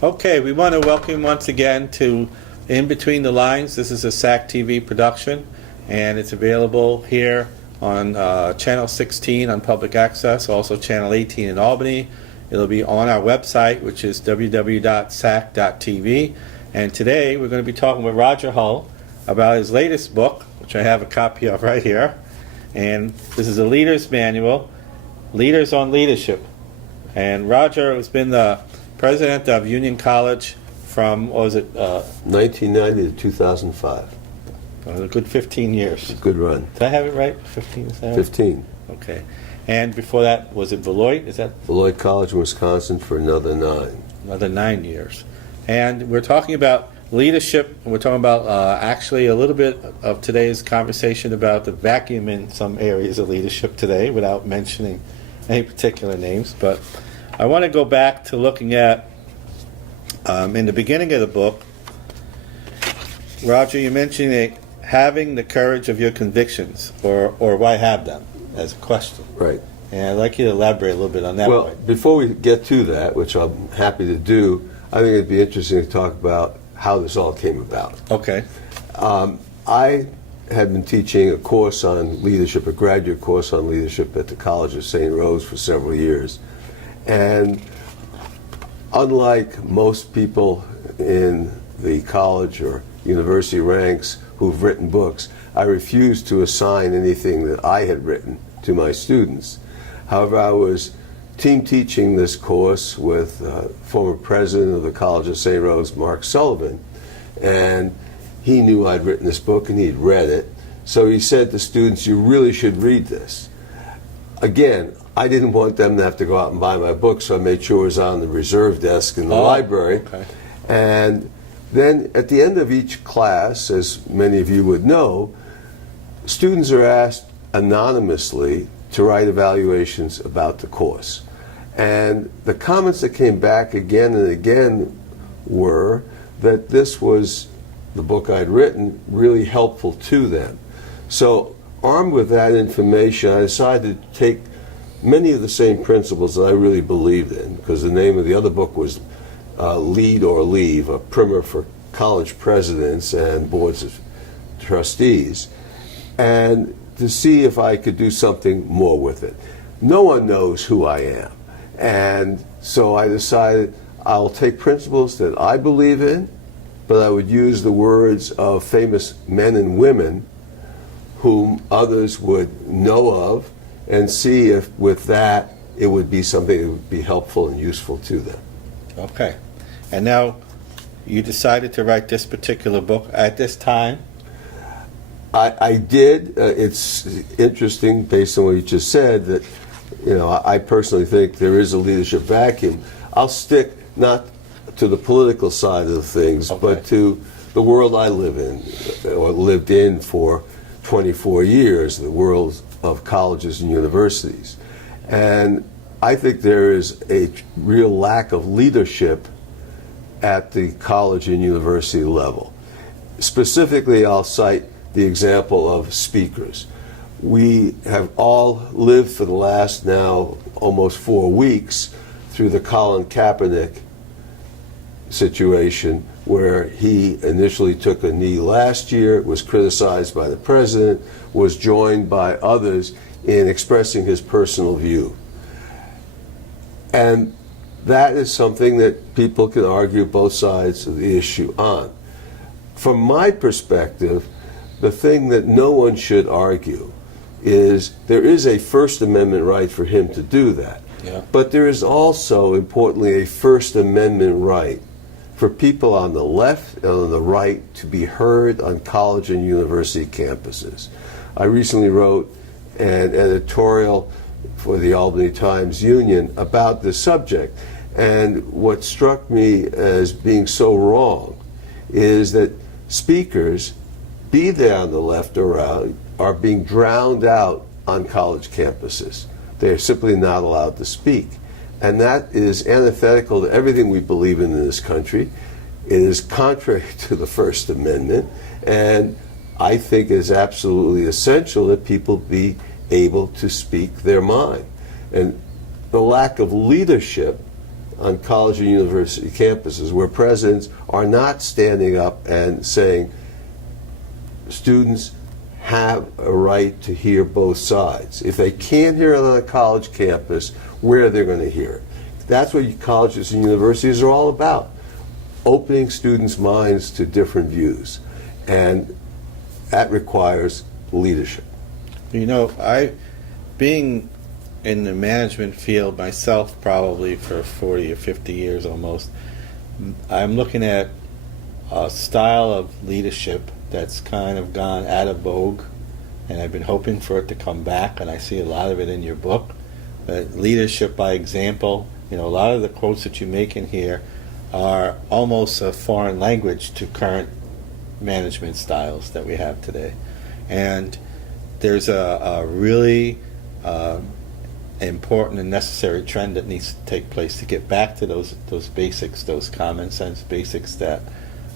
Okay, we want to welcome you once again to In Between the Lines. This is a SAC TV production, and it's available here on Channel 16 on Public Access, also Channel 18 in Albany. It'll be on our website, which is www.sac.tv. And today we're going to be talking with Roger Hull about his latest book, which I have a copy of right here. And this is a Leader's Manual, Leaders on Leadership. And Roger has been the president of Union College from, what was it? 1990 to 2005. A good 15 years. Good run. Did I have it right? 15, is that 15. Okay. And before that, was it Beloit? Is that? Beloit College in Wisconsin for another 9. Another 9 years. And we're talking about leadership, and we're talking about actually a little bit of today's conversation about the vacuum in some areas of leadership today, without mentioning any particular names. But I want to go back to looking at, in the beginning of the book, Roger, you mentioned having the courage of your convictions, or why have them, as a question. Right. And I'd like you to elaborate a little bit on that Well, point. before we get to that, which I'm happy to do, I think it'd be interesting to talk about how this all came about. Okay. I had been teaching a course on leadership, a graduate course on leadership at the College of St. Rose for several years. And unlike most people in the college or university ranks who've written books, I refused to assign anything that I had written to my students. However, I was team teaching this course with former president of the College of St. Rose, Mark Sullivan, and he knew I'd written this book and he'd read it. So he said to students, "You really should read this." Again, I didn't want them to have to go out and buy my book, so I made sure it was on the reserve desk in the library. Okay. And then at the end of each class, as many of you would know, students are asked anonymously to write evaluations about the course. And the comments that came back again and again were that this was, the book I'd written, really helpful to them. So armed with that information, I decided to take many of the same principles that I really believed in, because the name of the other book was Lead or Leave, a primer for college presidents and boards of trustees, and to see if I could do something more with it. No one knows who I am, and so I decided I'll take principles that I believe in, but I would use the words of famous men and women whom others would know of, and see if with that it would be something that would be helpful and useful to them. Okay. And now you decided to write this particular book at this time? I did. It's interesting, based on what you just said, that I personally think there is a leadership vacuum. I'll stick not to the political side of things, okay, but to the world I live in, or lived in for 24 years, the world of colleges and universities. And I think there is a real lack of leadership at the college and university level. Specifically, I'll cite the example of speakers. We have all lived for the last now almost 4 weeks through the Colin Kaepernick situation, where he initially took a knee last year, was criticized by the president, was joined by others in expressing his personal view. And that is something that people can argue both sides of the issue on. From my perspective, the thing that no one should argue is there is a First Amendment right for him to do that. Yeah. But there is also, importantly, a First Amendment right for people on the left and on the right to be heard on college and university campuses. I recently wrote an editorial for the Albany Times-Union about this subject, and what struck me as being so wrong is that speakers, be they on the left or right, are being drowned out on college campuses. They're simply not allowed to speak. And that is antithetical to everything we believe in this country. It is contrary to the First Amendment, and I think it is absolutely essential that people be able to speak their mind. And the lack of leadership on college and university campuses where presidents are not standing up and saying students have a right to hear both sides. If they can't hear it on a college campus, where are they going to hear it? That's what colleges and universities are all about, opening students' minds to different views. And that requires leadership. You know, being in the management field myself probably for 40 or 50 years almost, I'm looking at a style of leadership that's kind of gone out of vogue, and I've been hoping for it to come back, and I see a lot of it in your book. Leadership by example. You know, a lot of the quotes that you make in here are almost a foreign language to current management styles that we have today. And there's a really important and necessary trend that needs to take place to get back to those basics, those common sense basics that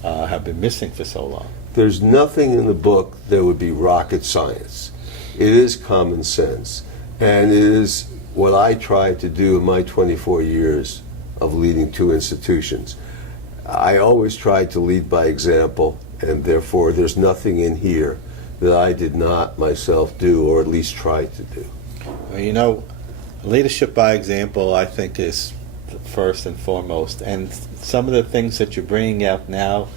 have been missing for so long. There's nothing in the book that would be rocket science. It is common sense, and it is what I tried to do in my 24 years of leading two institutions. I always tried to lead by example, and therefore there's nothing in here that I did not myself do, or at least try to do. Well, you know, leadership by example, I think, is first and foremost. And some of the things that you're bringing out now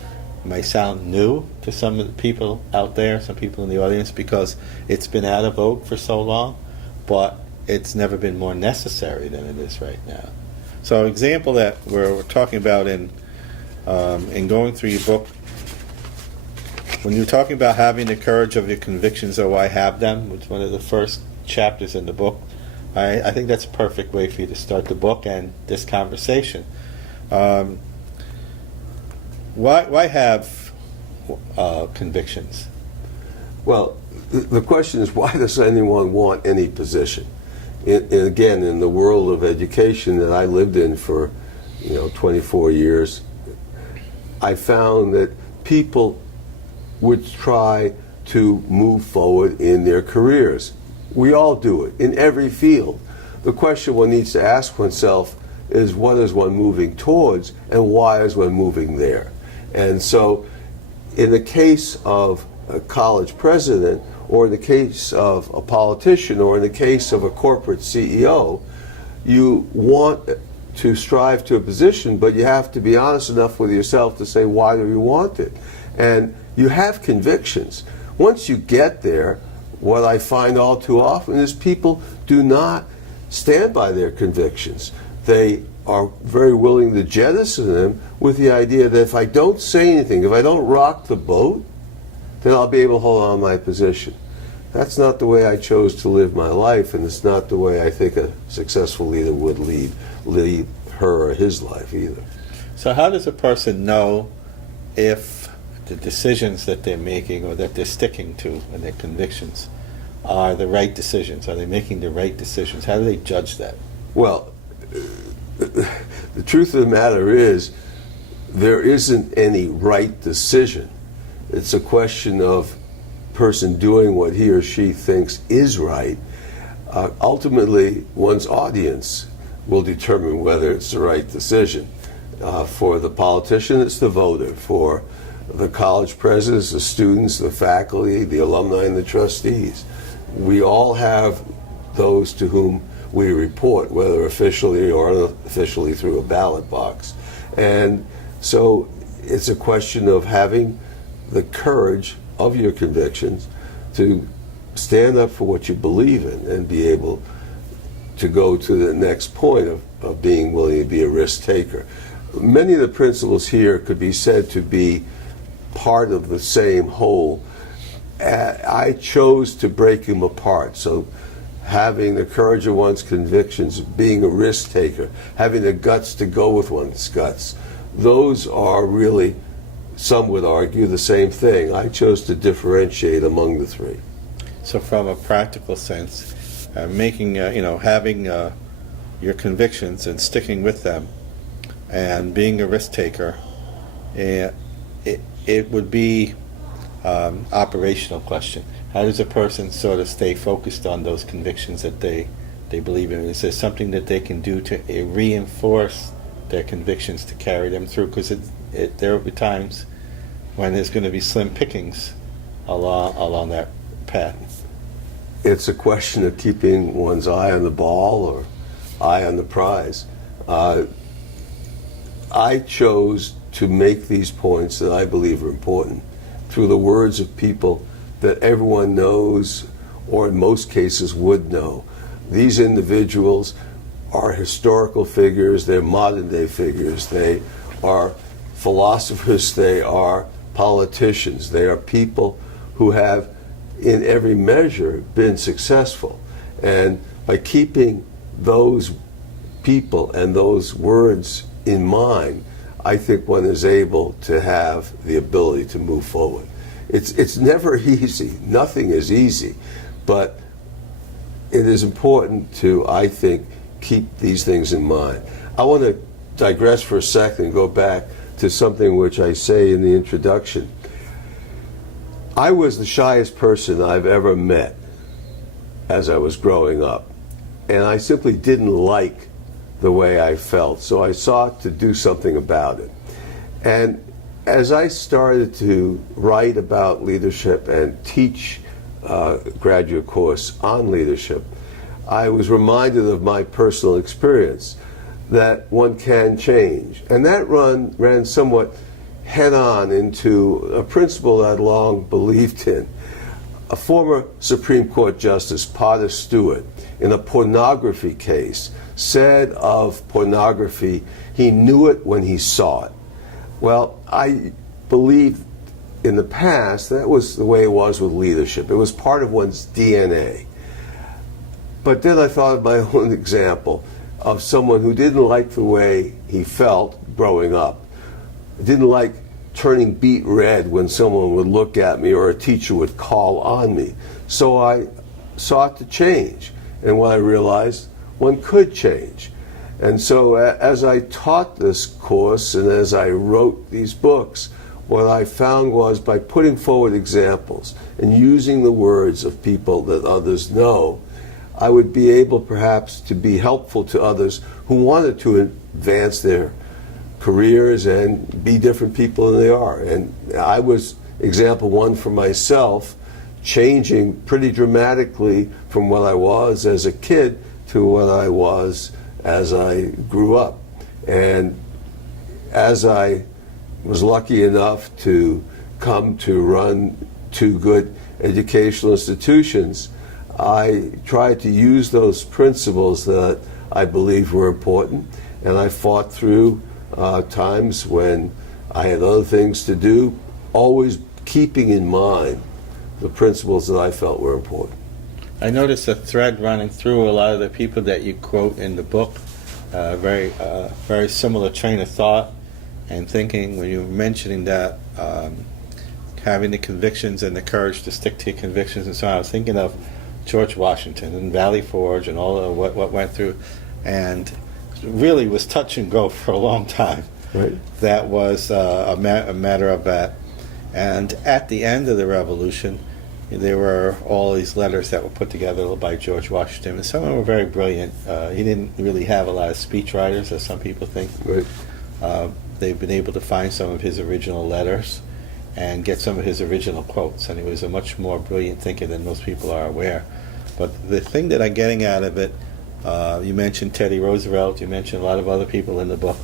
may sound new to some of the people out there, some people in the audience, because it's been out of vogue for so long, but it's never been more necessary than it is right now. So an example that we're talking about in going through your book, when you're talking about having the courage of your convictions, oh, I have them, which is one of the first chapters in the book, I think that's a perfect way for you to start the book and this conversation. Why have convictions? Well, the question is, why does anyone want any position? Again, in the world of education that I lived in for 24 years, I found that people would try to move forward in their careers. We all do it in every field. The question one needs to ask oneself is, what is one moving towards, and why is one moving there? And so in the case of a college president, or in the case of a politician, or in the case of a corporate CEO, you want to strive to a position, but you have to be honest enough with yourself to say, why do you want it? And you have convictions. Once you get there, what I find all too often is people do not stand by their convictions. They are very willing to jettison them with the idea that if I don't say anything, if I don't rock the boat, then I'll be able to hold on to my position. That's not the way I chose to live my life, and it's not the way I think a successful leader would lead her or his life either. So how does a person know if the decisions that they're making or that they're sticking to and their convictions are the right decisions? Are they making the right decisions? How do they judge that? Well, the truth of the matter is there isn't any right decision. It's a question of person doing what he or she thinks is right. Ultimately, one's audience will determine whether it's the right decision. For the politician, it's the voter. For the college presidents, the students, the faculty, the alumni, and the trustees. We all have those to whom we report, whether officially or unofficially through a ballot box. And so it's a question of having the courage of your convictions to stand up for what you believe in and be able to go to the next point of being willing to be a risk taker. Many of the principles here could be said to be part of the same whole. I chose to break them apart. So having the courage of one's convictions, being a risk taker, having the guts to go with one's guts, those are really, some would argue, the same thing. I chose to differentiate among the three. So from a practical sense, having your convictions and sticking with them and being a risk taker, it would be operational question. How does a person sort of stay focused on those convictions that they believe in? Is there something that they can do to reinforce their convictions to carry them through, because there will be times when there's going to be slim pickings along that path. It's a question of keeping one's eye on the ball or eye on the prize. I chose to make these points that I believe are important through the words of people that everyone knows, or in most cases would know. These individuals are historical figures, they're modern day figures, they are philosophers, they are politicians, they are people who have in every measure been successful. And by keeping those people and those words in mind, I think one is able to have the ability to move forward. It's never easy. Nothing is easy. But it is important to, I think, keep these things in mind. I want to digress for a second and go back to something which I say in the introduction. I was the shyest person I've ever met as I was growing up. And I simply didn't like the way I felt, so I sought to do something about it. And as I started to write about leadership and teach a graduate course on leadership, I was reminded of my personal experience that one can change. And that ran somewhat head-on into a principle I'd long believed in. A former Supreme Court Justice, Potter Stewart, in a pornography case, said of pornography, he knew it when he saw it. Well, I believed in the past that was the way it was with leadership. It was part of one's DNA. But then I thought of my own example of someone who didn't like the way he felt growing up, didn't like turning beet red when someone would look at me or a teacher would call on me. So I sought to change. And what I realized, one could change. And so as I taught this course and as I wrote these books, what I found was by putting forward examples and using the words of people that others know, I would be able perhaps to be helpful to others who wanted to advance their careers and be different people than they are. And I was example one for myself, changing pretty dramatically from what I was as a kid to what I was as I grew up. And as I was lucky enough to come to run two good educational institutions, I tried to use those principles that I believe were important, and I fought through times when I had other things to do, always keeping in mind the principles that I felt were important. I noticed a thread running through a lot of the people that you quote in the book, very similar train of thought and thinking when you were mentioning that, having the convictions and the courage to stick to your convictions and so on. I was thinking of George Washington and Valley Forge and all of what went through, and really was touch and go for a long time. Right. That was a matter of that. And at the end of the Revolution, there were all these letters that were put together by George Washington, and some of them were very brilliant. He didn't really have a lot of speechwriters, as some people think. Right. They've been able to find some of his original letters and get some of his original quotes, and he was a much more brilliant thinker than most people are aware. But the thing that I'm getting out of it, you mentioned Teddy Roosevelt, you mentioned a lot of other people in the book,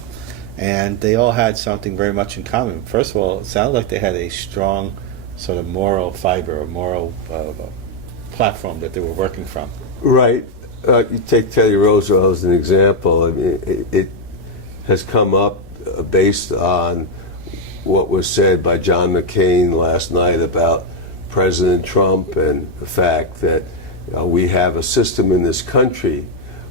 and they all had something very much in common. First of all, it sounded like they had a strong sort of moral fiber, or moral platform that they were working from. Right. You take Teddy Roosevelt as an example. I mean, it has come up based on what was said by John McCain last night about President Trump and the fact that we have a system in this country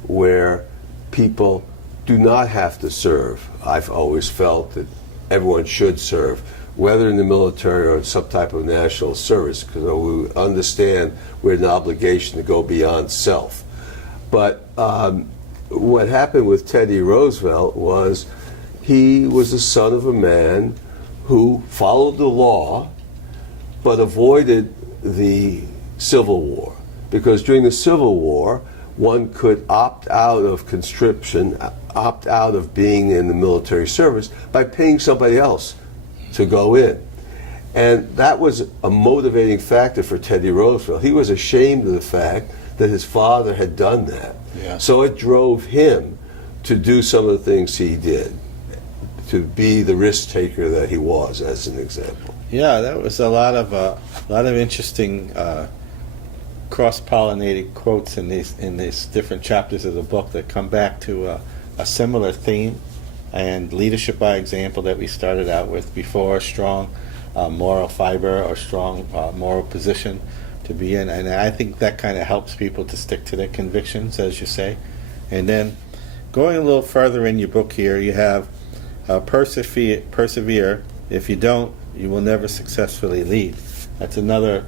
where people do not have to serve. I've always felt that everyone should serve, whether in the military or in some type of national service, because we understand we're in an obligation to go beyond self. But what happened with Teddy Roosevelt was he was the son of a man who followed the law but avoided the Civil War. Because during the Civil War, one could opt out of conscription, opt out of being in the military service by paying somebody else to go in. And that was a motivating factor for Teddy Roosevelt. He was ashamed of the fact that his father had done that. Yeah. So it drove him to do some of the things he did, to be the risk taker that he was, as an example. Yeah, that was a lot of interesting cross-pollinated quotes in these different chapters of the book that come back to a similar theme, and leadership by example that we started out with before, strong moral fiber or strong moral position to be in, and I think that kind of helps people to stick to their convictions, as you say. And then going a little further in your book here, you have persevere. If you don't, you will never successfully lead. That's another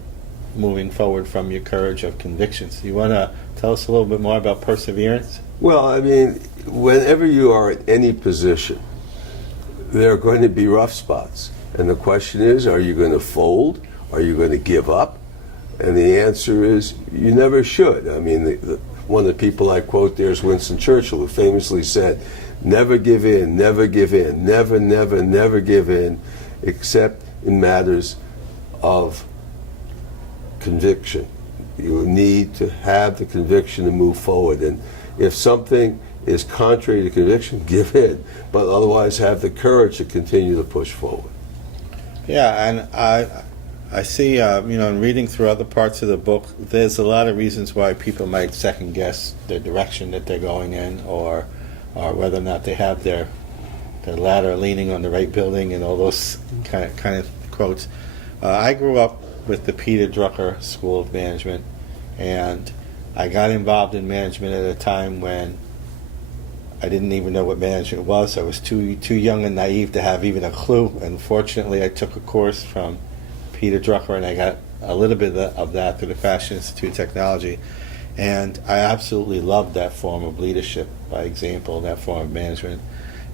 moving forward from your courage of convictions. You want to tell us a little bit more about perseverance? Well, I mean, whenever you are in any position, there are going to be rough spots. And the question is, are you going to fold? Are you going to give up? And the answer is, you never should. I mean, one of the people I quote there is Winston Churchill, who famously said, never give in, never give in, never, never, never give in, except in matters of conviction. You need to have the conviction to move forward. And if something is contrary to conviction, give in. But otherwise have the courage to continue to push forward. Yeah, and I see, in reading through other parts of the book, there's a lot of reasons why people might second guess the direction that they're going in, or whether or not they have their ladder leaning on the right building, and all those kind of quotes. I grew up with the Peter Drucker School of Management, and I got involved in management at a time when I didn't even know what management was. I was too young and naive to have even a clue, and fortunately I took a course from Peter Drucker, and I got a little bit of that through the Fashion Institute Technology, and I absolutely loved that form of leadership by example, that form of management.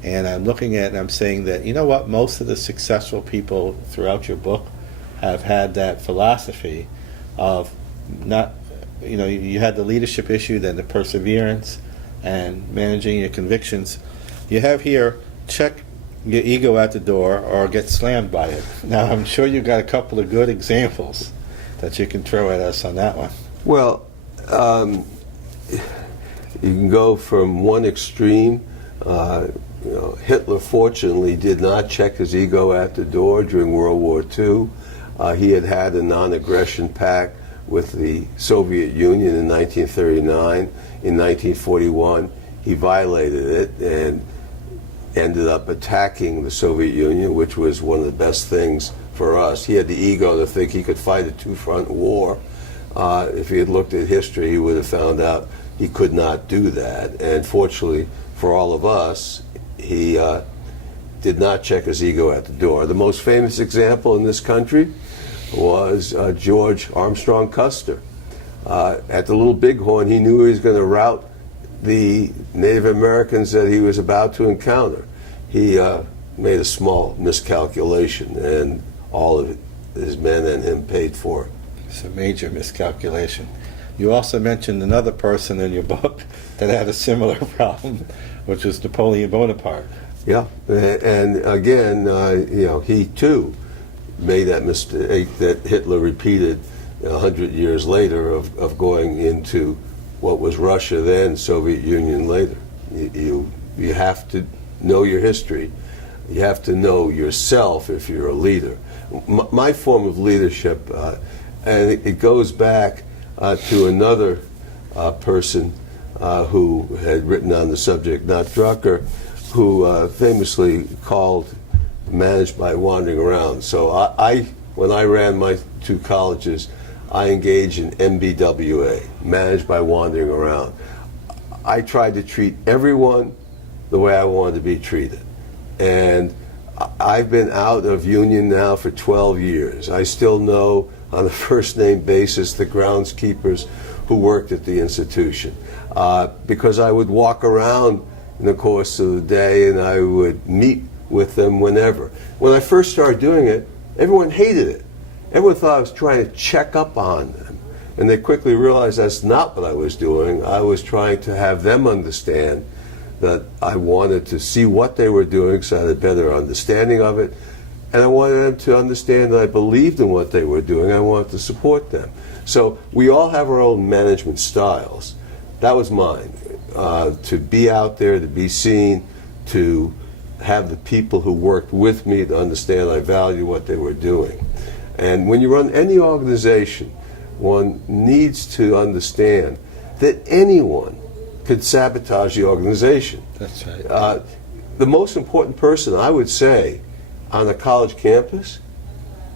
And I'm looking at it and I'm saying that, you know what, most of the successful people throughout your book have had that philosophy of not, you had the leadership issue, then the perseverance and managing your convictions. You have here, check your ego at the door or get slammed by it. Now, I'm sure you got a couple of good examples that you can throw at us on that one. Well, you can go from one extreme. Hitler fortunately did not check his ego at the door during World War II. He had had a non-aggression pact with the Soviet Union in 1939. In 1941, he violated it and ended up attacking the Soviet Union, which was one of the best things for us. He had the ego to think he could fight a two-front war. If he had looked at history, he would have found out he could not do that. And fortunately for all of us, he did not check his ego at the door. The most famous example in this country was George Armstrong Custer. At the Little Bighorn, he knew he was going to rout the Native Americans that he was about to encounter. He made a small miscalculation, and all of his men and him paid for it. It's a major miscalculation. You also mentioned another person in your book that had a similar problem, which was Napoleon Bonaparte. Yeah, and again, he too made that mistake that Hitler repeated 100 years later of going into what was Russia then, Soviet Union later. You have to know your history. You have to know yourself if you're a leader. My form of leadership, and it goes back to another person who had written on the subject, not Drucker, who famously called managed by wandering around. So when I ran my two colleges, I engaged in MBWA, managed by wandering around. I tried to treat everyone the way I wanted to be treated. And I've been out of union now for 12 years. I still know on a first name basis the groundskeepers who worked at the institution. Because I would walk around in the course of the day and I would meet with them whenever. When I first started doing it, everyone hated it. Everyone thought I was trying to check up on them. And they quickly realized that's not what I was doing. I was trying to have them understand that I wanted to see what they were doing so I had a better understanding of it. And I wanted them to understand that I believed in what they were doing. I wanted to support them. So we all have our own management styles. That was mine. To be out there, to be seen, to have the people who worked with me to understand I value what they were doing. And when you run any organization, one needs to understand that anyone could sabotage the organization. That's right. The most important person, I would say, on a college campus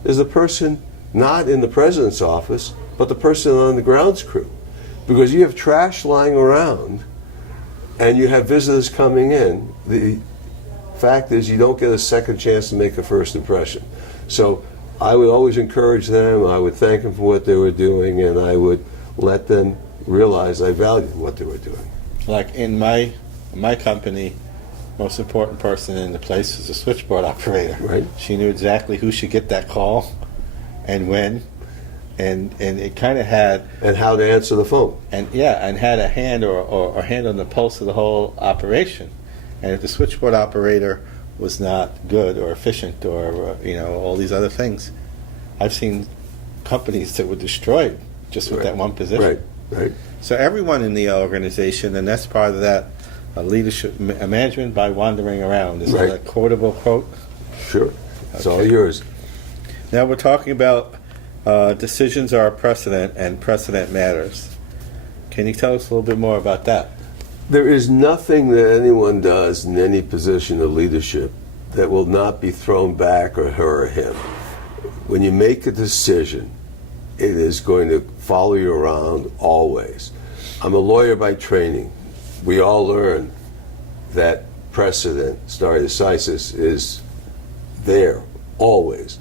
is the person not in the president's office, but the person on the grounds crew. Because you have trash lying around and you have visitors coming in. The fact is you don't get a second chance to make a first impression. So I would always encourage them, I would thank them for what they were doing, and I would let them realize I valued what they were doing. Like in my company, most important person in the place was a switchboard operator. Right. She knew exactly who should get that call and when, and it kind of had, And how to answer the phone. and had a hand or hand on the pulse of the whole operation. And if the switchboard operator was not good or efficient or all these other things, I've seen companies that were destroyed just with that one position. Right. So everyone in the organization, and that's part of that leadership management by wandering around. Is Right. that a quotable quote? Sure. It's all Okay. yours. Now we're talking about decisions are a precedent and precedent matters. Can you tell us a little bit more about that? There is nothing that anyone does in any position of leadership that will not be thrown back on her or him. When you make a decision, it is going to follow you around always. I'm a lawyer by training. We all learn that precedent, stare decisis, is there always.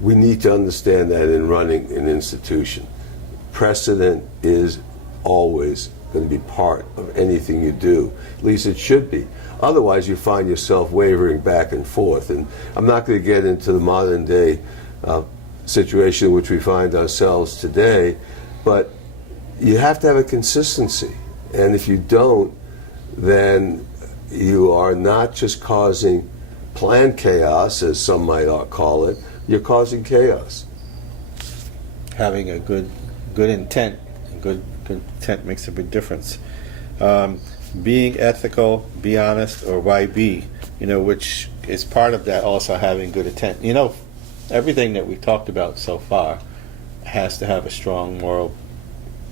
We need to understand that in running an institution. Precedent is always going to be part of anything you do. At least it should be. Otherwise, you find yourself wavering back and forth. And I'm not going to get into the modern day situation in which we find ourselves today, but you have to have a consistency. And if you don't, then you are not just causing planned chaos, as some might call it, you're causing chaos. Having a good intent, good intent makes a big difference. Being ethical, be honest, or why be, which is part of that also having good intent. Everything that we've talked about so far has to have a strong moral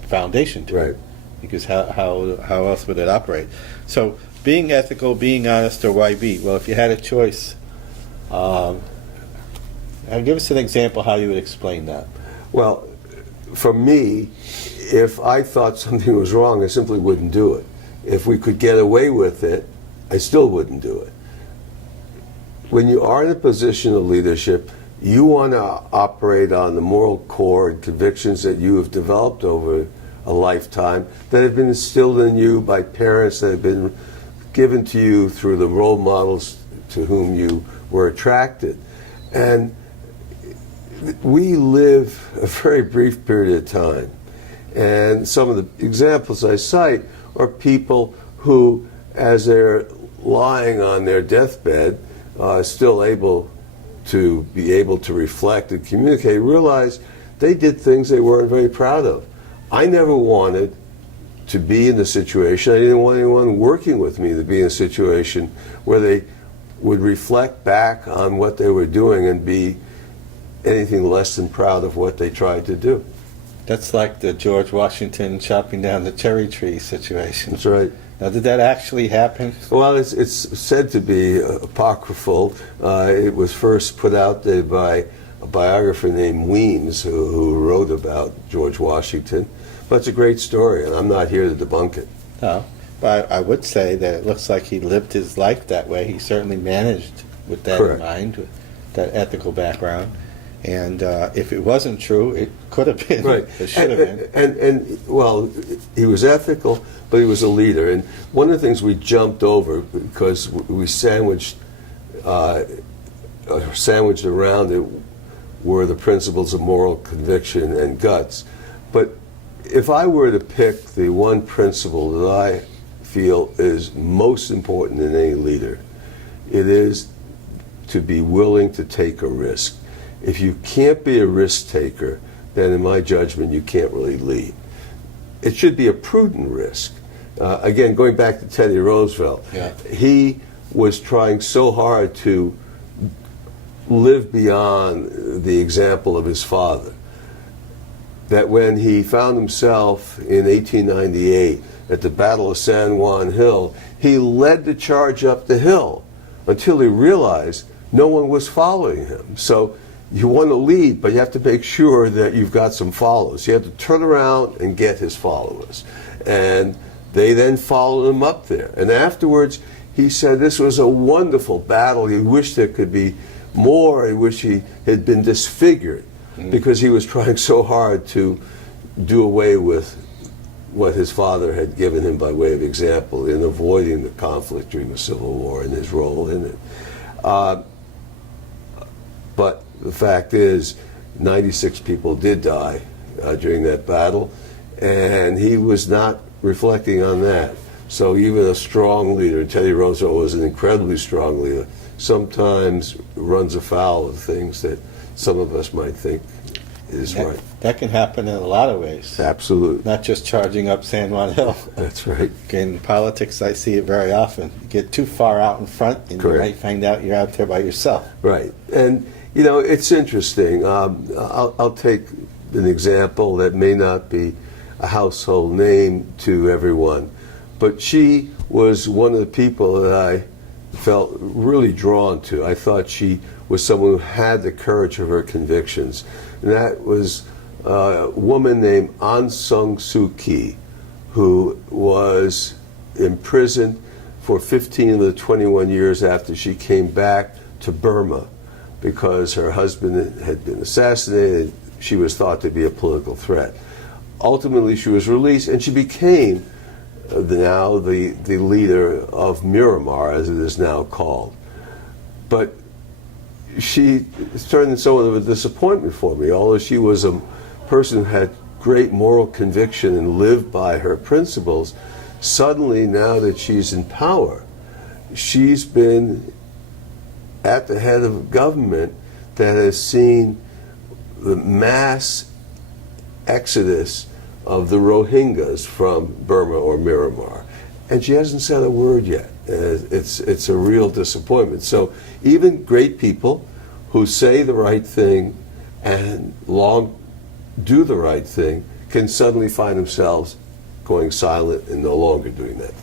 foundation to it. Because how else would it operate? So being ethical, being honest, or why be? Well, if you had a choice, give us an example how you would explain that. Well, for me, if I thought something was wrong, I simply wouldn't do it. If we could get away with it, I still wouldn't do it. When you are in a position of leadership, you want to operate on the moral core and convictions that you have developed over a lifetime, that have been instilled in you by parents, that have been given to you through the role models to whom you were attracted. And we live a very brief period of time. And some of the examples I cite are people who, as they're lying on their deathbed, still able to reflect and communicate, realize they did things they weren't very proud of. I never wanted to be in the situation, I didn't want anyone working with me to be in a situation where they would reflect back on what they were doing and be anything less than proud of what they tried to do. That's like the George Washington chopping down the cherry tree situation. That's right. Now, did that actually happen? Well, it's said to be apocryphal. It was first put out there by a biographer named Weems, who wrote about George Washington. But it's a great story, and I'm not here to debunk it. No. But I would say that it looks like he lived his life that way. He certainly managed with that Correct. in mind, with that ethical background. And if it wasn't true, it could have been. Right. It should have been. And well, he was ethical, but he was a leader. And one of the things we jumped over, because we sandwiched around it, were the principles of moral conviction and guts. But if I were to pick the one principle that I feel is most important in any leader, it is to be willing to take a risk. If you can't be a risk taker, then in my judgment, you can't really lead. It should be a prudent risk. Again, going back to Teddy Roosevelt, he was trying so hard to live beyond the example of his father that when he found himself in 1898 at the Battle of San Juan Hill, he led the charge up the hill until he realized no one was following him. So you want to lead, but you have to make sure that you've got some followers. You have to turn around and get his followers. And they then followed him up there. And afterwards, he said this was a wonderful battle. He wished there could be more. He wished he had been disfigured because he was trying so hard to do away with what his father had given him by way of example in avoiding the conflict during the Civil War and his role in it. But the fact is, 96 people did die during that battle, and he was not reflecting on that. So even a strong leader, Teddy Roosevelt was an incredibly strong leader, sometimes runs afoul of things that some of us might think is right. That can happen in a lot of ways. Absolutely. Not just charging up San Juan Hill. That's right. In politics, I see it very often. You get too far out in front, and Correct. you might find out you're out there by yourself. Right. And, you know, it's interesting. I'll take an example that may not be a household name to everyone, but she was one of the people that I felt really drawn to. I thought she was someone who had the courage of her convictions. And that was a woman named Unsung Sookie, who was imprisoned for 15 of the 21 years after she came back to Burma because her husband had been assassinated. She was thought to be a political threat. Ultimately, she was released, and she became now the leader of Miramar, as it is now called. But she turned into somewhat of a disappointment for me. Although she was a person who had great moral conviction and lived by her principles, suddenly, now that she's in power, she's been at the head of a government that has seen the mass exodus of the Rohingyas from Burma or Myanmar. And she hasn't said a word yet. It's a real disappointment. So even great people who say the right thing and long do the right thing can suddenly find themselves going silent and no longer doing that.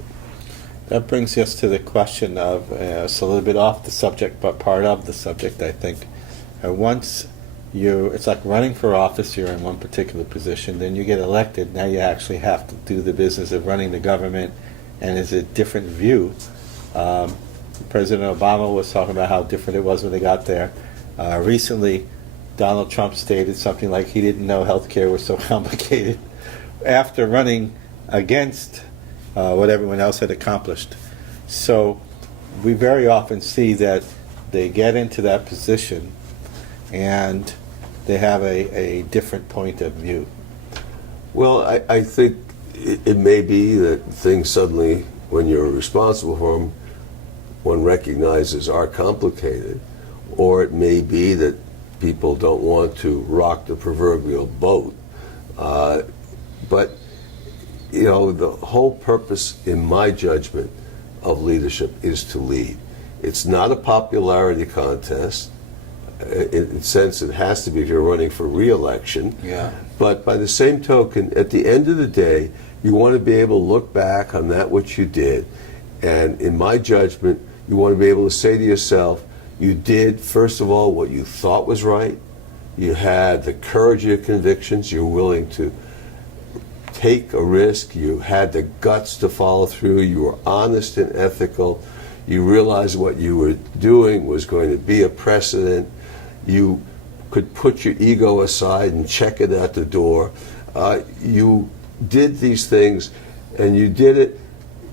That brings us to the question of, it's a little bit off the subject, but part of the subject, I think. Once it's like running for office, you're in one particular position, then you get elected, now you actually have to do the business of running the government, and it's a different view. President Obama was talking about how different it was when they got there. Recently, Donald Trump stated something like he didn't know healthcare was so complicated after running against what everyone else had accomplished. So we very often see that they get into that position and they have a different point of view. Well, I think it may be that things suddenly, when you're responsible for them, one recognizes are complicated, or it may be that people don't want to rock the proverbial boat. But, you know, the whole purpose, in my judgment, of leadership is to lead. It's not a popularity contest. In a sense, it has to be if you're running for re-election. Yeah. But by the same token, at the end of the day, you want to be able to look back on that which you did, and in my judgment, you want to be able to say to yourself, you did, first of all, what you thought was right. You had the courage of your convictions. You were willing to take a risk. You had the guts to follow through. You were honest and ethical. You realized what you were doing was going to be a precedent. You could put your ego aside and check it at the door. You did these things, and you did it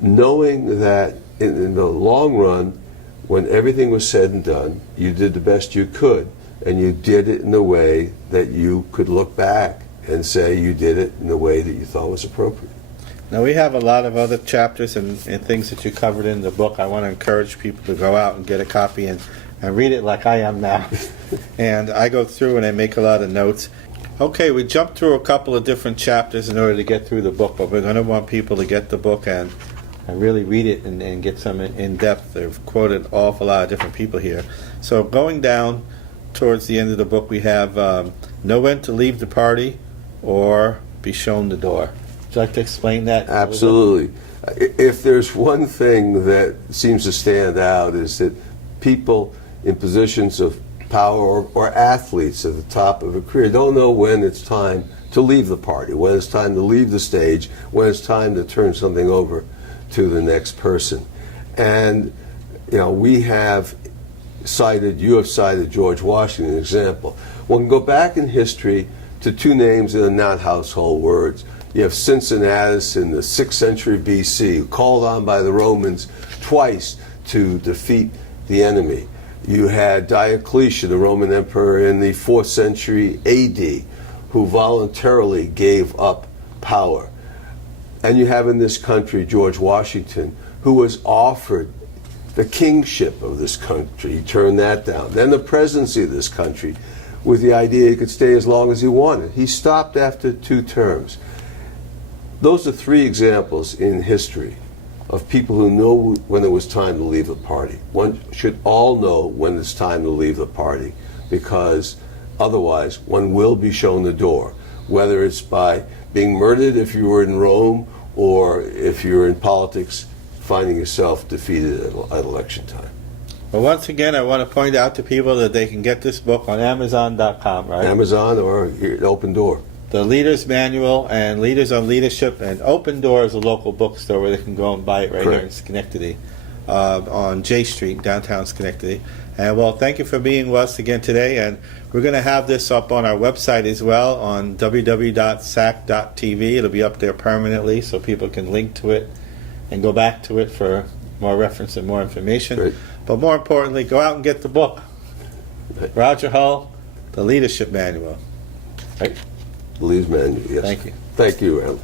knowing that in the long run, when everything was said and done, you did the best you could, and you did it in a way that you could look back and say you did it in the way that you thought was appropriate. Now, we have a lot of other chapters and things that you covered in the book. I want to encourage people to go out and get a copy and read it like I am now. And I go through and I make a lot of notes. Okay, we jumped through a couple of different chapters in order to get through the book, but we're going to want people to get the book and really read it and get some in depth. They've quoted an awful lot of different people here. So going down towards the end of the book, we have know when to leave the party or be shown the door. Would you like to explain that? Absolutely. If there's one thing that seems to stand out is that people in positions of power or athletes at the top of a career don't know when it's time to leave the party, when it's time to leave the stage, when it's time to turn something over to the next person. And you have cited George Washington as an example. One can go back in history to two names that are not household words. You have Cincinnatus in the 6th century BC, called on by the Romans twice to defeat the enemy. You had Diocletian, the Roman emperor, in the 4th century AD, who voluntarily gave up power. And you have in this country George Washington, who was offered the kingship of this country. He turned that down. Then the presidency of this country, with the idea he could stay as long as he wanted. He stopped after 2 terms. Those are 3 examples in history of people who know when it was time to leave the party. One should all know when it's time to leave the party, because otherwise one will be shown the door, whether it's by being murdered if you were in Rome, or if you're in politics, finding yourself defeated at election time. Well, once again, I want to point out to people that they can get this book on Amazon.com, right? Amazon or Open Door. The Leader's Manual and Leaders on Leadership, and Open Door is a local bookstore where they can go and buy it right Correct. here in Schenectady, on J Street, downtown Schenectady. And well, thank you for being with us again today, and we're going to have this up on our website as well on www.sac.tv. It'll be up there permanently so people can link to it and go back to it for more reference and more information. Great. But more importantly, go out and get the book. Roger Hull, The Leadership Manual. Right? Lee's Manual, yes. Thank you. Thank you, Alan.